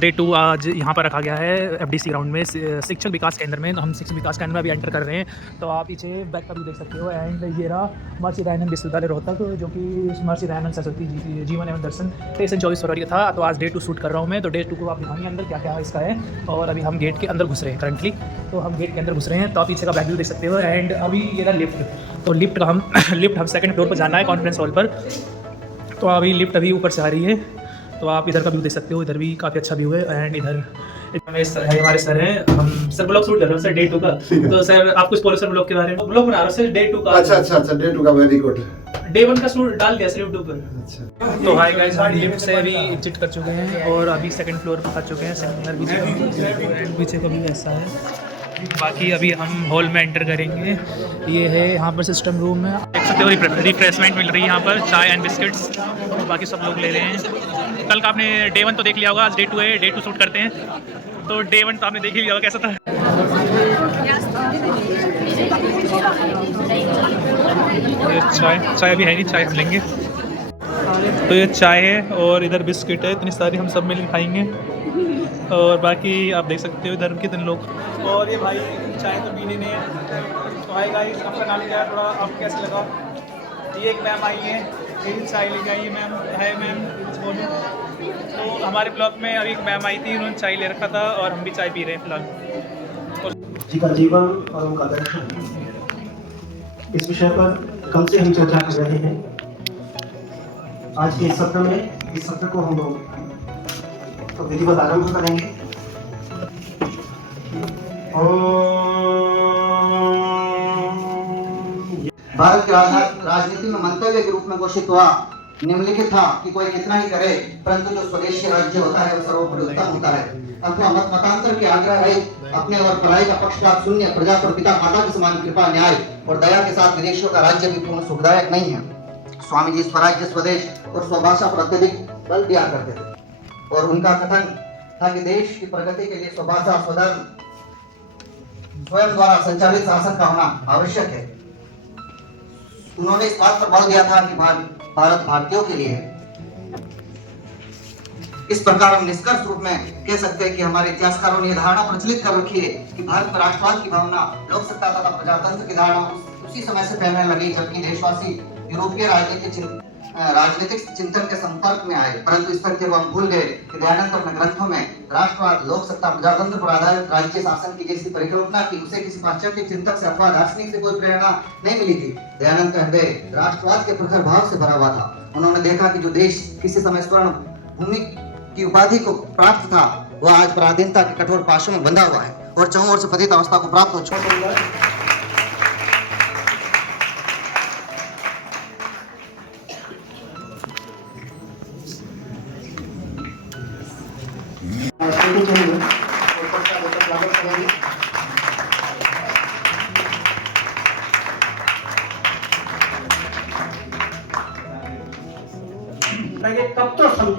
Day 2 आज यहाँ पर रखा गया है एफडीसी ग्राउंड में शिक्षक विकास केंद्र में। हम शिक्षक विकास केंद्र में अभी एंटर कर रहे हैं। तो आप पीछे बैक का भी देख सकते हो। एंड ये रहा महर्षि दयानंद विश्वविद्यालय रोहतक, जो कि महर्षि दयानंद सरस्वती जी जीवन एवं दर्शन 23 फरवरी का था। तो आज डे 2 शूट कर रहा हूँ मैं। तो डे 2 को आप दिखाएंगे अंदर क्या क्या इसका है। और अभी हम गेट के अंदर घुस रहे हैं करंटली। तो हम गेट के अंदर घुस रहे हैं। तो आप पीछे का बैक व्यू देख सकते हो। एंड अभी ये रहा लिफ्ट। तो लिफ्ट हम सेकंड फ्लोर पर जाना है कॉन्फ्रेंस हॉल पर। तो अभी लिफ्ट अभी ऊपर से आ रही है। तो आप इधर का व्यू देख सकते हो। इधर भी काफ़ी अच्छा व्यू है। एंड इधर हमारे सर हैं। हम सर ब्लॉग शूट कर रहे हैं सर डे 2 का। तो सर आप कुछ बोलो सर ब्लॉग के बारे में। ब्लॉग बना रहा हूं सर डे 2 का। अच्छा डे 2 का वेरी गुड। डे 1 का शूट डाल दिया सर यूट्यूब पर। अच्छा तो हाय गाइस, हम लिफ्ट से अभी एग्जिट कर चुके हैं और अभी सेकंड फ्लोर पर आ चुके हैं। सेकंड फ्लोर पीछे का व्यू ऐसा है। बाकी अभी हम हॉल में एंटर करेंगे। ये है यहाँ पर सिस्टम रूम है। देख सकते हो रिफ्रेशमेंट मिल रही है यहाँ पर, चाय एंड बिस्किट्स। तो बाकी सब लोग ले रहे हैं। कल का आपने डे 1 तो देख लिया होगा। आज डे 2 है। डे 2 शूट करते हैं। तो डे 1 तो आपने देख ही लिया होगा कैसा था। ये चाय अभी है नहीं, चाय हम लेंगे। तो ये चाय है और इधर बिस्किट है। इतनी सारी हम सब मिल खाएंगे। और बाकी आप देख सकते हो इधर कितने लोग। और ये भाई चाय तो पीने नहीं है। तो हाय गाइस, आपका नाम क्या है, थोड़ा आपको कैसे लगा। ये एक मैम आई है, ये चाय लेके आई है मैम। है मैम कुछ बोलो। तो हमारे ब्लॉग में अभी एक मैम आई थी, उन्होंने चाय ले रखा था और हम भी चाय पी रहे हैं फिलहाल। जी का जीवन और उनका दर्शन, इस विषय पर कल से हम चर्चा कर रहे हैं। आज के सत्र में इस सत्र को हम लोग तो विधिवत आरंभ करेंगे। भारत के राजनीति में मंतव्य के रूप में घोषित हुआ, निम्नलिखित था कि कोई कितना ही करे, परंतु जो स्वदेशी राज्य होता है वो सर्वोपरि उत्तम होता है। अथवा मतांतर के आग्रह रहित, अपने और पराई का पक्षपात शून्य, प्रजा पर पिता माता के समान कृपा, न्याय और दया के साथ विदेशियों का राज्य भी पूर्ण सुखदायक नहीं है। स्वामी जी स्वराज्य, स्वदेश और स्वभाषा पर अत्यधिक बल दिया करते थे। और उनका कथन था कि देश की प्रगति के लिए स्वभाषा, स्वधर्म, स्वयं द्वारा संचालित शासन का होना आवश्यक है। उन्होंने इस बात पर बल दिया था कि भारत भारतीयों के लिए है। इस प्रकार हम निष्कर्ष रूप में कह सकते हैं कि हमारे इतिहासकारों ने धारणा प्रचलित कर रखी है कि भारत में राष्ट्रवाद की भावना, लोक सत्ता तथा प्रजातंत्र की धारणा उसी समय से फैलने लगी जबकि देशवासी यूरोपीय राजनीतिक चिंतन के संपर्क में आए। परंतु इस पर हम भूल गए कि दयानंद अपने ग्रंथों में राष्ट्रवाद, लोक सत्ता, प्रजातंत्र पर आधारित राज्य शासन की जैसी परिकल्पना की। उसे किसी पाश्चात्य चिंतक से अथवा दार्शनिक से कोई प्रेरणा नहीं मिली थी। दयानंद का हृदय राष्ट्रवाद के प्रखर भाव से भरा हुआ था। उन्होंने देखा कि जो देश किसी समय स्वर्ण भूमि की उपाधि को प्राप्त था, वह आज पराधीनता के कठोर पाशों में बंधा हुआ है और चहुं ओर से पतित अवस्था को प्राप्त हो चुका है।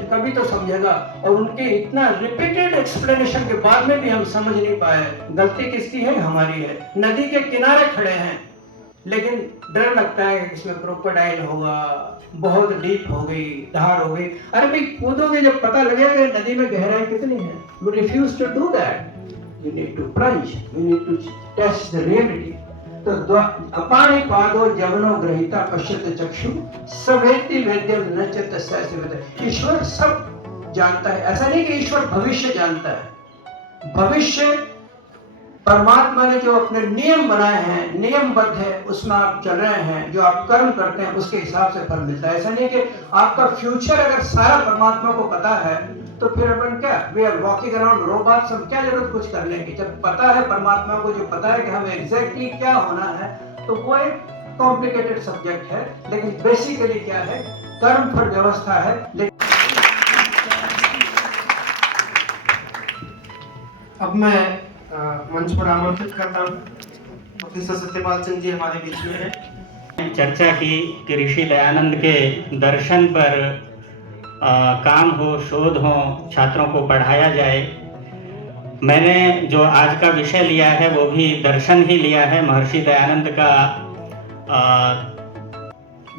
कभी तो समझेगा। और उनके इतना रिपीटेड एक्सप्लेनेशन के बाद में भी हम समझ नहीं पाए। गलती किसकी है? हमारी है। नदी के किनारे खड़े हैं लेकिन डर लगता है कि इसमें क्रोकोडाइल होगा, बहुत डीप हो गई, धार हो गई। अरे भाई कूदोगे जब पता लगेगा नदी में गहराई कितनी है। You refuse to do that. You need to plunge, you need to test the reality. तो अपानि पादो जवनो ग्रहिता पश्यत चक्षु सवेति वेद्यम न च तस्यास्य वेद। ईश्वर सब जानता है। ऐसा नहीं कि ईश्वर भविष्य जानता है। भविष्य परमात्मा ने जो अपने नियम बनाए हैं, नियमबद्ध है, उसमें आप चल रहे हैं। जो आप कर्म करते हैं उसके हिसाब से फल मिलता है। ऐसा नहीं कि आपका फ्यूचर अगर सारा परमात्मा को पता है तो फिर अपन क्या, we are walking around robots, हम क्या जरूरत कुछ करने की। जब पता है परमात्मा को, जो पता है कि हमें एग्जैक्टली क्या होना है, तो वो एक कॉम्प्लिकेटेड सब्जेक्ट है। लेकिन बेसिकली क्या है, कर्म फल व्यवस्था है। अब मैं मंच पर आमंत्रित करता हूँ प्रोफेसर सत्यपाल सिंह जी हमारे बीच में हैं। चर्चा की कि ऋषि दयानंद के दर्शन पर काम हो, शोध हो, छात्रों को पढ़ाया जाए। मैंने जो आज का विषय लिया है वो भी दर्शन ही लिया है। महर्षि दयानंद का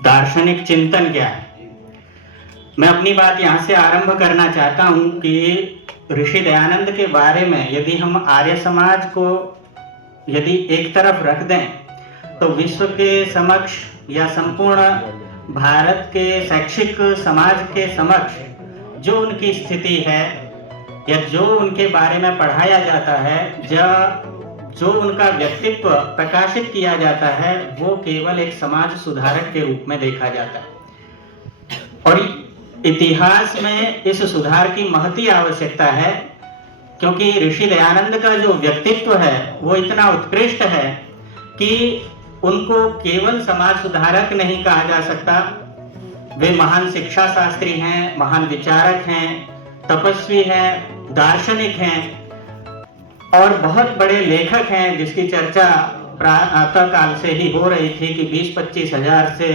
दार्शनिक चिंतन क्या है। मैं अपनी बात यहाँ से आरंभ करना चाहता हूँ कि ऋषि दयानंद के बारे में यदि हम आर्य समाज को यदि एक तरफ रख दें तो विश्व के समक्ष या संपूर्ण भारत के शैक्षिक समाज के समक्ष जो उनकी स्थिति है या जो उनके बारे में पढ़ाया जाता है, जो उनका व्यक्तित्व प्रकाशित किया जाता है, वो केवल एक समाज सुधारक के रूप में देखा जाता है। और इतिहास में इस सुधार की महती आवश्यकता है, क्योंकि ऋषि दयानंद का जो व्यक्तित्व है वो इतना उत्कृष्ट है कि उनको केवल समाज सुधारक नहीं कहा जा सकता। वे महान शिक्षा शास्त्री हैं, महान विचारक हैं, तपस्वी हैं, दार्शनिक हैं और बहुत बड़े लेखक हैं, जिसकी चर्चा प्रातः काल से ही हो रही थी कि 20-25 हजार से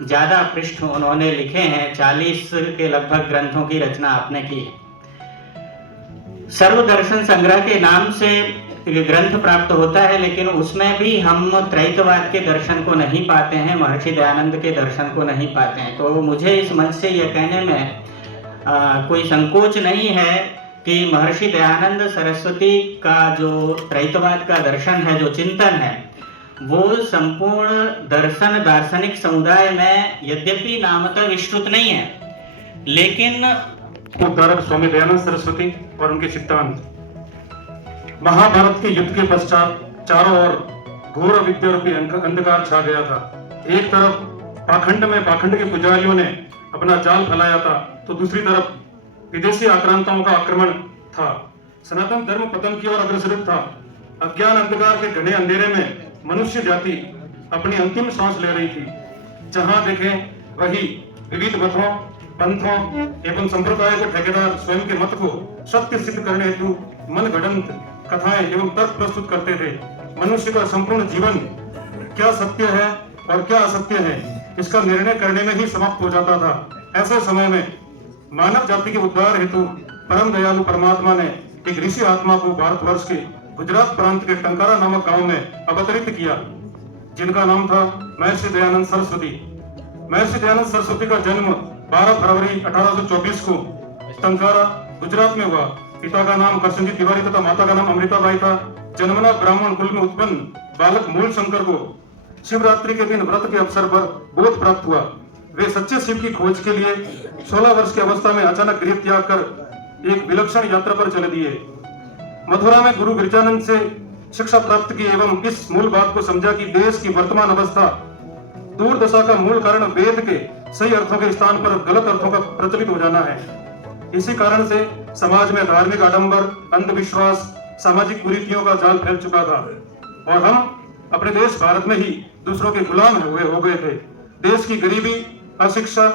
ज्यादा पृष्ठ उन्होंने लिखे हैं, 40 के लगभग ग्रंथों की रचना आपने की है। सर्व दर्शन संग्रह के नाम से ग्रंथ प्राप्त होता है, लेकिन उसमें भी हम त्रैतवाद के दर्शन को नहीं पाते हैं, महर्षि दयानंद के दर्शन को नहीं पाते हैं। तो मुझे इस मंच से यह कहने में कोई संकोच नहीं है कि महर्षि दयानंद सरस्वती का जो त्रैतवाद का दर्शन है, जो चिंतन है, वो संपूर्ण दर्शन दार्शनिक समुदाय में यद्यपि नामतः विस्तृत नहीं है, लेकिन उद्धारक स्वामी दयानंद सरस्वती और उनके सिद्धांत। महाभारत के युद्ध के पश्चात चारों ओर घोर अविद्या रूपी अंधकार छा गया था। एक तरफ पाखंड के पुजारियों ने अपना जाल फैलाया था, तो दूसरी तरफ विदेशी आक्रांताओं का आक्रमण था। सनातन धर्म पतन की ओर अग्रसर था। अज्ञान अंधकार के घने अंधेरे में मनुष्य जाति अपनी अंतिम सांस ले रही थी। जहां देखें वही विविध मतों, पंथों एवं संप्रदाय के ठेकेदार स्वयं के मत को सत्य सिद्ध करने हेतु मन गढ़ंत कथाएं एवं तर्क प्रस्तुत करते थे। मनुष्य का संपूर्ण जीवन क्या सत्य है और क्या असत्य है, इसका निर्णय करने में ही समाप्त हो जाता था। ऐसे समय में मानव जाति के उद्धार हेतु परम दयालु परमात्मा ने एक ऋषि आत्मा को भारतवर्ष के गुजरात प्रांत के टंकारा नामक गांव में अवतरित किया, जिनका नाम था महर्षि दयानंद सरस्वती। महर्षि दयानंद सरस्वती का जन्म 12 फरवरी 1824 को टंकारा गुजरात में हुआ। पिता का नाम करसनजी तिवारी तथा माता का नाम अमृताबाई था। जन्मना ब्राह्मण कुल में उत्पन्न बालक मूल शंकर को शिवरात्रि के दिन व्रत के अवसर पर बोध प्राप्त हुआ। वे सच्चे शिव की खोज के लिए 16 वर्ष की अवस्था में अचानक गृह त्याग कर एक विलक्षण यात्रा पर चले दिए। मथुरा में गुरु गिरिजानंद से शिक्षा प्राप्त की एवं इस मूल बात को समझा कि देश की वर्तमान अवस्था दुर्दशा का मूल कारण वेद के सही अर्थों के स्थान पर गलत अर्थों का प्रचलित हो जाना है। इसी कारण से समाज में धार्मिक आडंबर, अंधविश्वास, सामाजिक कुरीतियों का जाल फैल चुका था और हम अपने देश भारत में ही दूसरों के गुलाम हो गए थे। देश की गरीबी, अशिक्षा,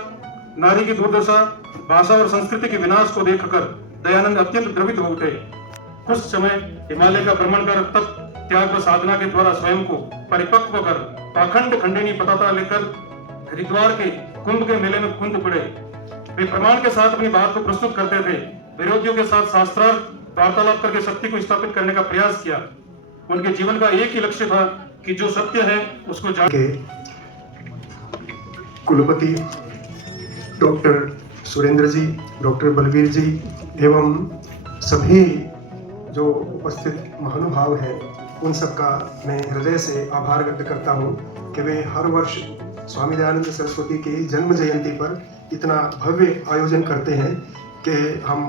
नारी की दुर्दशा, भाषा और संस्कृति के विनाश को देखकर दयानंद अत्यंत द्रवित हो उठे। कुछ समय हिमालय का भ्रमण कर तप, त्याग व साधना के द्वारा स्वयं को परिपक्व कर पाखंड खंडेनी पताका लेकर हरिद्वार के कुंभ के मेले में कूद पड़े। वे प्रमाण के साथ अपनी बात को प्रस्तुत करते थे। विरोधियों के साथ शास्त्रार्थ वार्तालाप करके सत्य को स्थापित करने का प्रयास किया। उनके जीवन का एक ही लक्ष्य था कि जो सत्य है उसको जान के कुलपति डॉक्टर सुरेंद्र जी, डॉक्टर बलवीर जी एवं सभी जो उपस्थित महानुभाव हैं, उन सबका मैं हृदय से आभार व्यक्त करता हूँ कि वे हर वर्ष स्वामी दयानंद सरस्वती की जन्म जयंती पर इतना भव्य आयोजन करते हैं कि हम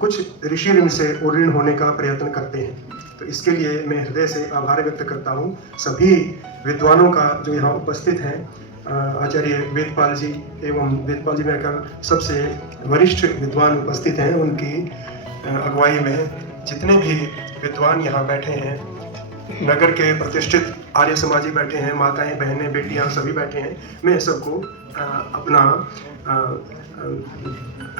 कुछ ऋषि ऋण से ऋण होने का प्रयत्न करते हैं। तो इसके लिए मैं हृदय से आभार व्यक्त करता हूँ सभी विद्वानों का जो यहाँ उपस्थित हैं। आचार्य वेदपाल जी एवं वेदपाल जी मेरे ख्याल सबसे वरिष्ठ विद्वान उपस्थित हैं। उनकी अगुवाई में जितने भी विद्वान यहाँ बैठे हैं, नगर के प्रतिष्ठित आर्य समाजी बैठे हैं, माताएं, बहनें, बेटियां सभी बैठे हैं। मैं सबको अपना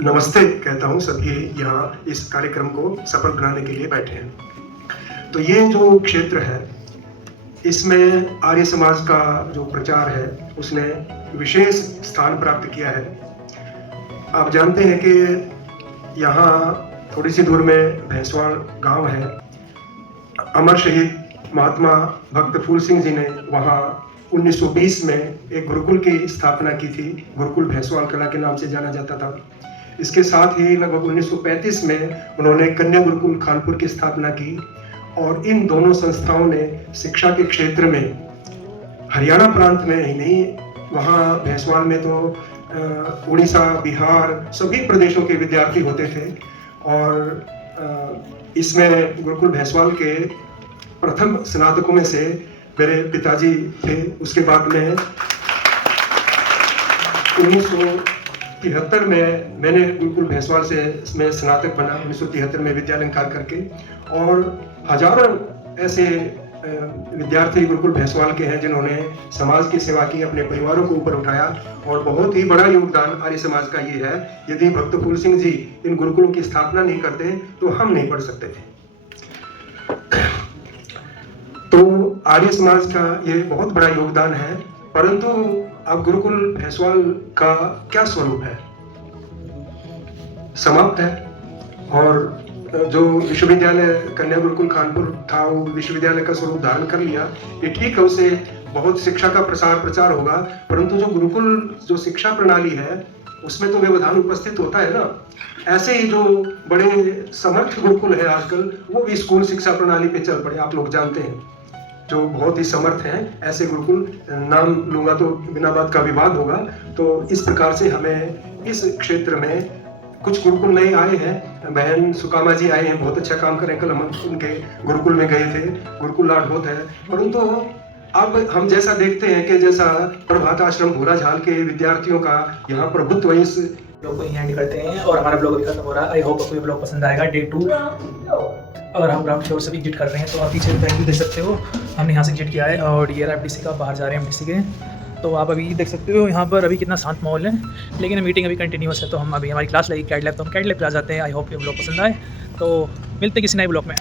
नमस्ते कहता हूँ। सभी यहाँ इस कार्यक्रम को सफल बनाने के लिए बैठे हैं। तो ये जो क्षेत्र है, इसमें आर्य समाज का जो प्रचार है उसने विशेष स्थान प्राप्त किया है। आप जानते हैं कि यहाँ थोड़ी सी दूर में भैंसवाड़ गांव है। अमर शहीद महात्मा भक्त फूल सिंह जी ने वहाँ 1920 में एक गुरुकुल की स्थापना की थी। गुरुकुल भैंसवाल कला के नाम से जाना जाता था। इसके साथ ही लगभग 1935 में उन्होंने कन्या गुरुकुल कानपुर की स्थापना की और इन दोनों संस्थाओं ने शिक्षा के क्षेत्र में हरियाणा प्रांत में ही नहीं, वहाँ भैंसवाल में तो उड़ीसा, बिहार सभी प्रदेशों के विद्यार्थी होते थे। और इसमें गुरुकुल भैंसवाल के प्रथम स्नातकों में से मेरे पिताजी थे। उसके बाद में 1973 में मैंने गुरुकुल भैंसवाल से मैं स्नातक बना, 1973 में विद्यालंकार करके। और हजारों ऐसे विद्यार्थी गुरुकुल भैंसवाल के हैं जिन्होंने समाज की सेवा की, अपने परिवारों को ऊपर उठाया। और बहुत ही बड़ा योगदान आर्य समाज का ये है, यदि भक्त फूल सिंह जी इन गुरुकुलों की स्थापना नहीं करते तो हम नहीं पढ़ सकते थे। तो आर्य समाज का ये बहुत बड़ा योगदान है। परंतु अब गुरुकुल भैंसवाल का क्या स्वरूप है? समाप्त है। और जो विश्वविद्यालय कन्या गुरुकुल कानपुर था वो विश्वविद्यालय का स्वरूप धारण कर लिया। ये ठीक है, उसे बहुत शिक्षा का प्रचार होगा, परंतु जो गुरुकुल जो शिक्षा प्रणाली है उसमें तो व्यवधान उपस्थित होता है ना। ऐसे ही जो बड़े समर्थ गुरुकुल है आजकल, वो भी स्कूल शिक्षा प्रणाली पे चल पड़े। आप लोग जानते हैं जो बहुत ही समर्थ हैं ऐसे गुरुकुल, नाम लूंगा तो बिना बात का विवाद होगा। तो इस प्रकार से हमें इस क्षेत्र में कुछ गुरुकुल नए आए हैं। बहन सुकामा जी आए हैं, बहुत अच्छा काम कर रहे हैं। कल हम उनके गुरुकुल में गए थे, गुरुकुल लाडभोत है। परंतु अब हम जैसा देखते हैं कि जैसा प्रभात आश्रम भूरा झाल के विद्यार्थियों का यहाँ प्रभुत्व इस ब्लॉग को यहीं एंड करते हैं और हमारा ब्लॉग अभी खत्म हो रहा है। आई होप आपको ये ब्लॉग पसंद आएगा। डे 2 और हम ग्राउंड फ्लोर से भी एग्जिट कर रहे हैं, तो आप पीछे भी देख सकते हो। हमने यहाँ से एग्जिट किया है और ये एफडीसी का बाहर जा रहे हैं एफडीसी के। तो आप अभी देख सकते हो यहाँ पर अभी कितना शांत माहौल है, लेकिन मीटिंग अभी कंटिन्यूस है। तो हम अभी हमारी क्लास लगी कैड लैब, तो हम कैड लैब पे आ जाते हैं। आई होप ये ब्लॉग पसंद आए, तो मिलते हैं किसी नए ब्लॉग में।